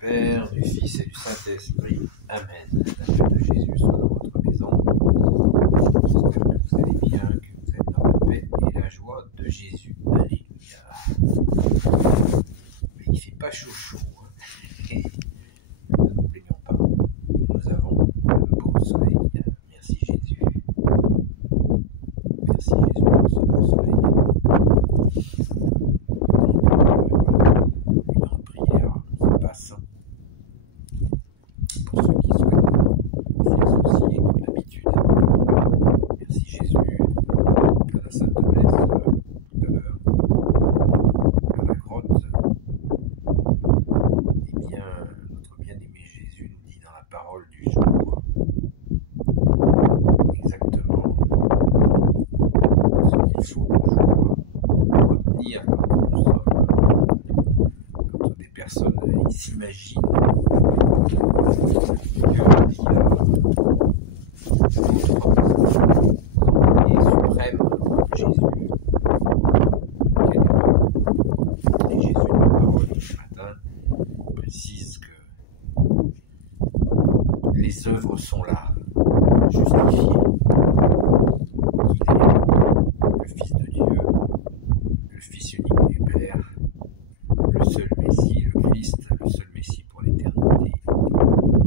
Père, du Fils et du Saint-Esprit. Amen. La paix de Jésus soit dans votre maison. J'espère que vous allez bien, que vous êtes dans la paix et la joie de Jésus. Alléluia. Mais il ne fait pas chaud, hein. Ne nous plaignons pas. Nous avons un beau soleil. Merci Jésus. Merci Jésus pour ce beau soleil. Une grande prière se passe. Pour ceux qui souhaitent s'y associer comme d'habitude. Merci Jésus à la Sainte Messe tout à l'heure, à la grotte. Eh bien, notre bien-aimé Jésus nous dit dans la parole du jour exactement ce qu'il faut toujours retenir quand nous sommes, quand des personnes s'imaginent suprême, Jésus. Quelle erreur. Et Jésus, dans la parole de ce matin, précise que les œuvres sont là, justifiées. Qu'il est le Fils de Dieu, le Fils unique du Père, le seul Messie, le Christ, le seul Messie pour l'éternité. Il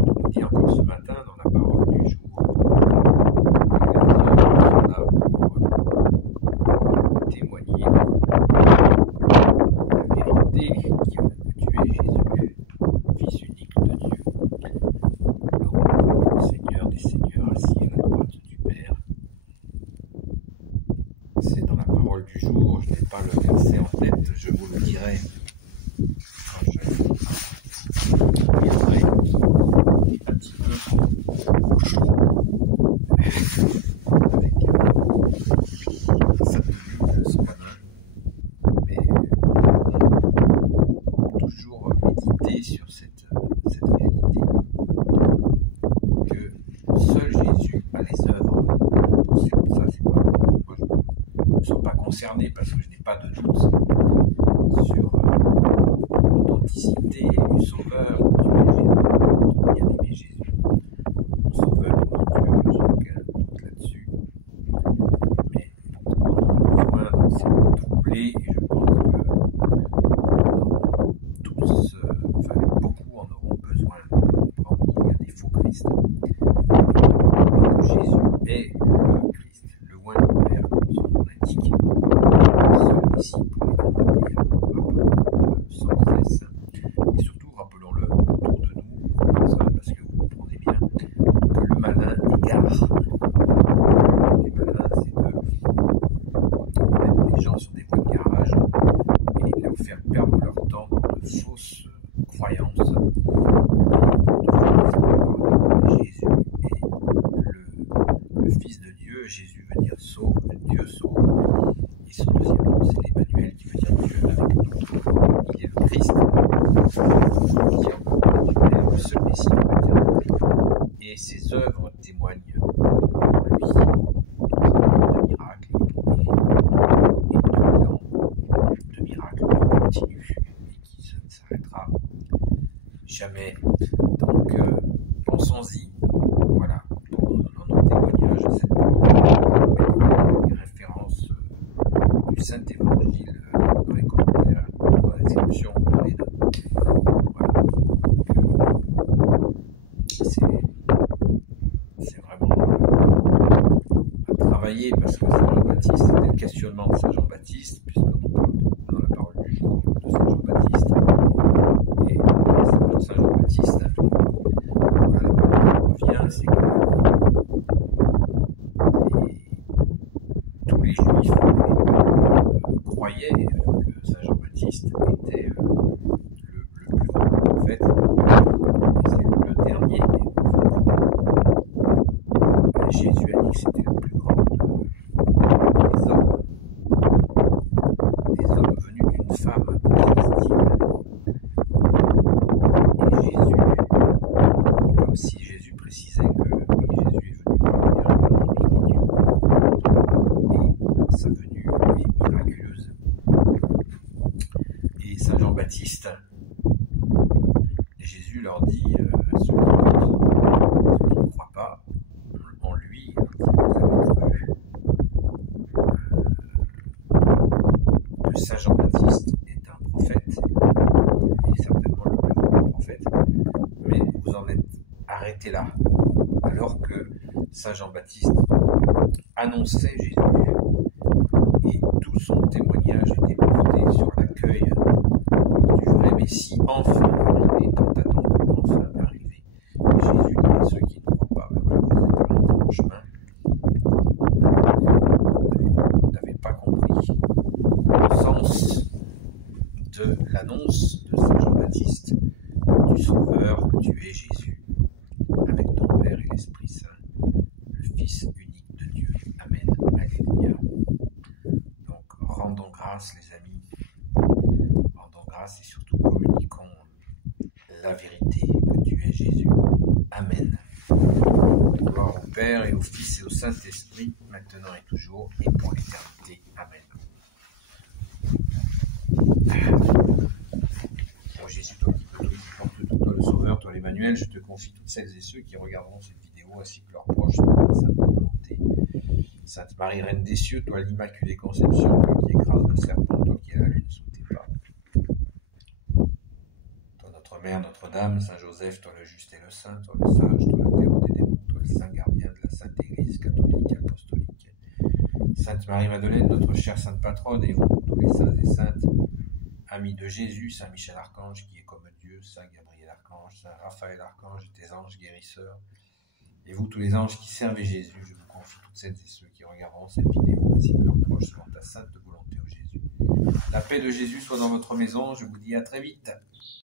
nous dit encore ce matin dans la parole du jour témoigner la vérité que tu es Jésus, Fils unique de Dieu, le roi, le Seigneur des Seigneurs, assis à la droite du Père. C'est dans la parole du jour, je n'ai pas le verset en tête, je vous le dirai quand je reviendrai un petit peu au chaud avec sa tenue ce matin, mais toujours méditer sur cette réalité que seul Jésus a les œuvres. Ça, c'est quoi? Moi, je ne suis pas concerné parce que je n'ai pas de doute sur l'authenticité du Sauveur, du bien-aimé Jésus. Mon Sauveur et mon Dieu, j'ai aucun doute là-dessus. Mais beaucoup en ont besoin dans ces moments troublés, et je pense que tous, beaucoup en auront besoin pour comprendre qu'il y a des faux Christ. Que Jésus est le Christ, le loin du Père, comme son nom l'indique, seul Messie pour l'éternité. Rappelons-le sans cesse, et surtout rappelons-le autour de nous, parce que vous comprenez bien que le malin égare. Les malins, c'est de mettre les gens sur des voies de garage et leur faire perdre leur temps dans de fausses croyances. Jésus est le Fils de Dieu. Jésus veut dire sauve, Dieu sauve. Et son deuxième nom, c'est l'Emmanuel, qui veut dire Dieu avec nous. Il est le Christ, qui est encore du Père, le seul Messie pour l'éternité. Et ses œuvres témoignent de lui, de miracles et de 2000 ans de miracles qui continuent et qui ne s'arrêtera jamais. Donc, pensons-y, voilà, dans nos témoignages, cette parole, les références du Saint-Évangile dans les commentaires, dans la description, dans les notes. Voilà, donc c'est vraiment à travailler, parce que Saint Jean-Baptiste, c'était le questionnement de Saint Jean-Baptiste, puisqu'on parle dans la parole du jour de Saint Jean-Baptiste. Et Saint Jean-Baptiste, voilà, la parole revient, c'est que tous les Juifs croyaient que Saint Jean-Baptiste était le plus grand prophète, et c'est le dernier des prophètes. Jésus a dit que c'était le plus grand des hommes. Jésus leur dit à ceux qui ne croient pas en lui, vous avez cru que Saint Jean-Baptiste est un prophète, et certainement le plus grand prophète, mais vous en êtes arrêté là, alors que Saint Jean-Baptiste annonçait Jésus, et tout son témoignage était porté sur l'accueil du vrai Messie enfin arrivé, tant attendu, enfin arrivé. Et Jésus dit à ceux qui ne croient pas, ben voilà, vous êtes arrêtés en chemin, vous n'avez pas compris le sens de l'annonce de Saint Jean-Baptiste, du Sauveur, que tu es Jésus, avec ton Père et l'Esprit Saint, le Fils unique de Dieu. Amen. Alléluia. Donc, rendons grâce, les amis, rendons grâce et surtout communiquons la vérité, que tu es Jésus. Amen. Gloire au Père et au Fils et au Saint-Esprit, maintenant et toujours, et pour l'éternité. Amen. Ô Jésus, toi qui peux tout, qui portes tout, toi le Sauveur, toi l'Emmanuel, je te confie toutes celles et ceux qui regarderont cette vidéo, ainsi que leurs proches, dans ta sainte volonté. Sainte Marie, Reine des cieux, toi l'Immaculée Conception, toi qui écrases le serpent, toi qui es la lune sous tes pas. Toi notre Mère, Notre-Dame, Saint Joseph, toi le juste et le saint, toi le sage, toi le terreau des démons, toi le saint gardien de la Sainte Église catholique et apostolique. Sainte Marie-Madeleine, notre chère Sainte Patronne, et vous, tous les saints et saintes, amis de Jésus, Saint Michel Archange, qui est comme Dieu, Saint Gabriel Archange, Saint Raphaël Archange, et tes anges guérisseurs, et vous, tous les anges qui servez Jésus, je vous confie toutes celles et ceux qui regarderont cette vidéo, ainsi que leurs proches, selon ta sainte volonté, ô Jésus. La paix de Jésus soit dans votre maison, je vous dis à très vite.